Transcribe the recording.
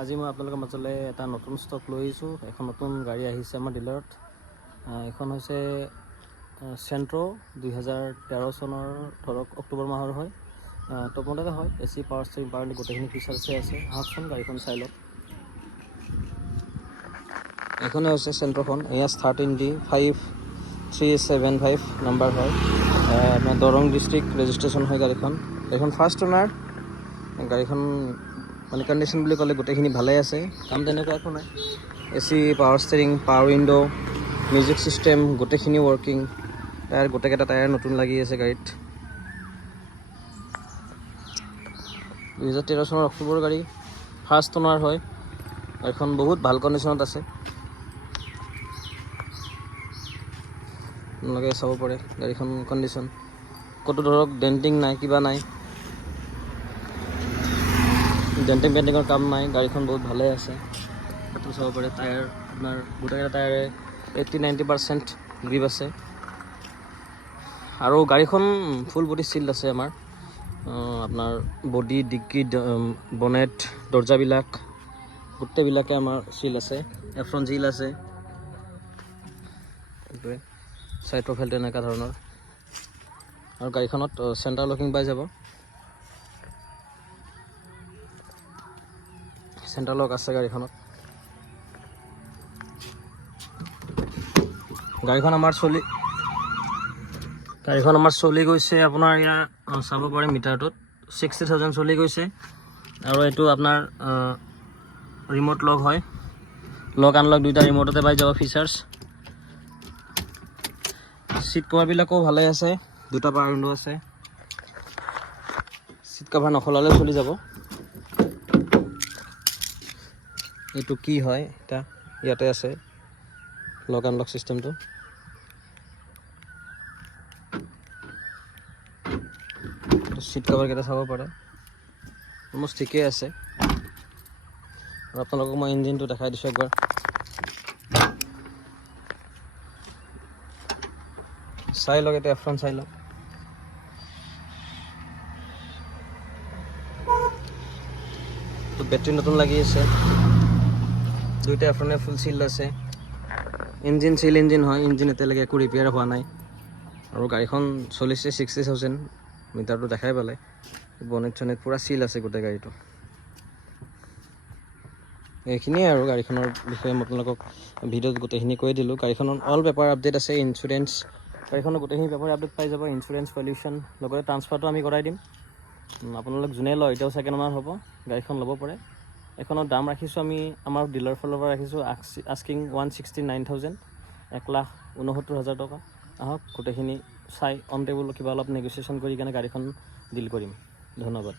আজি মই আপোনালোকৰ মাজলৈ এটা নতুন ষ্টক লৈ আহিছোঁ। এখন নতুন গাড়ী আহিছে আমাৰ ডিলাৰত। এখন হৈছে চেণ্ট্ৰ 2013 চনৰ ধৰক অক্টোবৰ মাহৰ হয়। টপ মডেল হয়, AC পাৱাৰ ষ্টিয়াৰিং পাৱাৰ গোটেইখিনি ফিচাৰ্ছে আছে। আহকচোন গাড়ীখন চাই লওক। এইখনে হৈছে চেণ্ট্ৰখন। এয়া 13D5375 নাম্বাৰ হয়। আপোনাৰ দৰং ডিষ্ট্ৰিক্ট ৰেজিষ্ট্ৰেশ্যন হয় গাড়ীখন। গাড়ীখন ফাৰ্ষ্ট অনাৰ। গাড়ীখন মানে কণ্ডিশ্যন বুলি ক'লে গোটেইখিনি ভালে আছে, কাম তেনেকুৱা একো নাই। AC power steering, power window, music system গোটেইখিনি ৱৰ্কিং। টায়াৰ গোটেইকেইটা টায়াৰ নতুন লাগি আছে গাড়ীত। 2013 চনৰ অক্টোবৰ গাড়ী, ফাৰ্ষ্ট অনাৰ হয়। গাড়ীখন বহুত ভাল কণ্ডিশ্যনত আছে, আপোনালোকে চাব পাৰে গাড়ীখন কণ্ডিশ্যন। ক'তো ধৰক ডেণ্টিং নাই, কিবা নাই, ডেণ্টিং পেইণ্টিঙৰ কাম নাই। গাড়ীখন বহুত ভালে আছে, সেইটো চাব পাৰে। টায়াৰ আপোনাৰ গোটেইকেইটা টায়াৰে 80-90% গ্ৰিপ আছে। আৰু গাড়ীখন ফুল বডি চিল্ড আছে আমাৰ। আপোনাৰ বডি, ডিক্কি, বনেট, দৰ্জাবিলাক গোটেইবিলাকে আমাৰ চিল আছে। এফ্ৰন চিল আছে, এইটোৱে চাইড প্ৰফাইল তেনেকুৱা ধৰণৰ। আৰু গাড়ীখনত চেণ্টাৰ লকিং পাই যাব, চেণ্টাৰ লক আছে গাড়ীখনত। গাড়ীখন আমাৰ চলি গৈছে আপোনাৰ ইয়াৰ চাব পাৰে মিটাৰটোত 60,000 চলি গৈছে। আৰু এইটো আপোনাৰ ৰিম'ট লক হয়, লক আনলক দুইটা ৰিম'টতে পাই যাব ফিচাৰ্ছ। ছিট কভাৰবিলাকো ভালে আছে, দুটা পাৱাৰ উইণ্ডো আছে। ছিট কভাৰ নখলালেও চলি যাব। এইটো কি হয় এটা ইয়াতে আছে, লক আনলক চিষ্টেমটো। ছিট কভাৰকেইটা চাব পাৰে, অলমষ্ট ঠিকেই আছে। আৰু আপোনালোকক মই ইঞ্জিনটো দেখাই দিছোঁ একবাৰ। চাই লওক, এতিয়া এফ্ৰন চাই লওক। বেটাৰী নতুন লাগি আছে, দুইটা এফ্ৰনে ফুল চিল্ড আছে। ইঞ্জিন চিল ইঞ্জিন হয়, ইঞ্জিন এতিয়ালৈকে একো ৰিপেয়াৰ হোৱা নাই। আৰু গাড়ীখন চলিছে 60,000 মিটাৰটো দেখাই পালে। বনেট চনেট পূৰা চিল আছে গোটেই গাড়ীটো। এইখিনিয়ে আৰু গাড়ীখনৰ বিষয়ে মই আপোনালোকক ভিডিঅ'ত গোটেইখিনি কৈ দিলোঁ। গাড়ীখনৰ অল পেপাৰ আপডেট আছে, ইঞ্চুৰেঞ্চ, গাড়ীখনৰ গোটেইখিনি পেপাৰ আপডেট পাই যাব। ইঞ্চুৰেঞ্চ, পলিউশ্যন, লগতে ট্ৰান্সফাৰটো আমি কৰাই দিম। আপোনালোক যোনে লয়, এতিয়াও ছেকেণ্ড অনাৰ হ'ব, গাড়ীখন ল'ব পাৰে। এইখনৰ দাম ৰাখিছোঁ আমি আমাৰ ডিলাৰ ফালৰ পৰা ৰাখিছোঁ আস্কিং 169,000, 1,69,000 টকা। আহক গোটেইখিনি চাই অন টেবুল কিবা অলপ নেগচিয়েশ্যন কৰি কেনে গাড়ীখন ডিল কৰিম। ধন্যবাদ।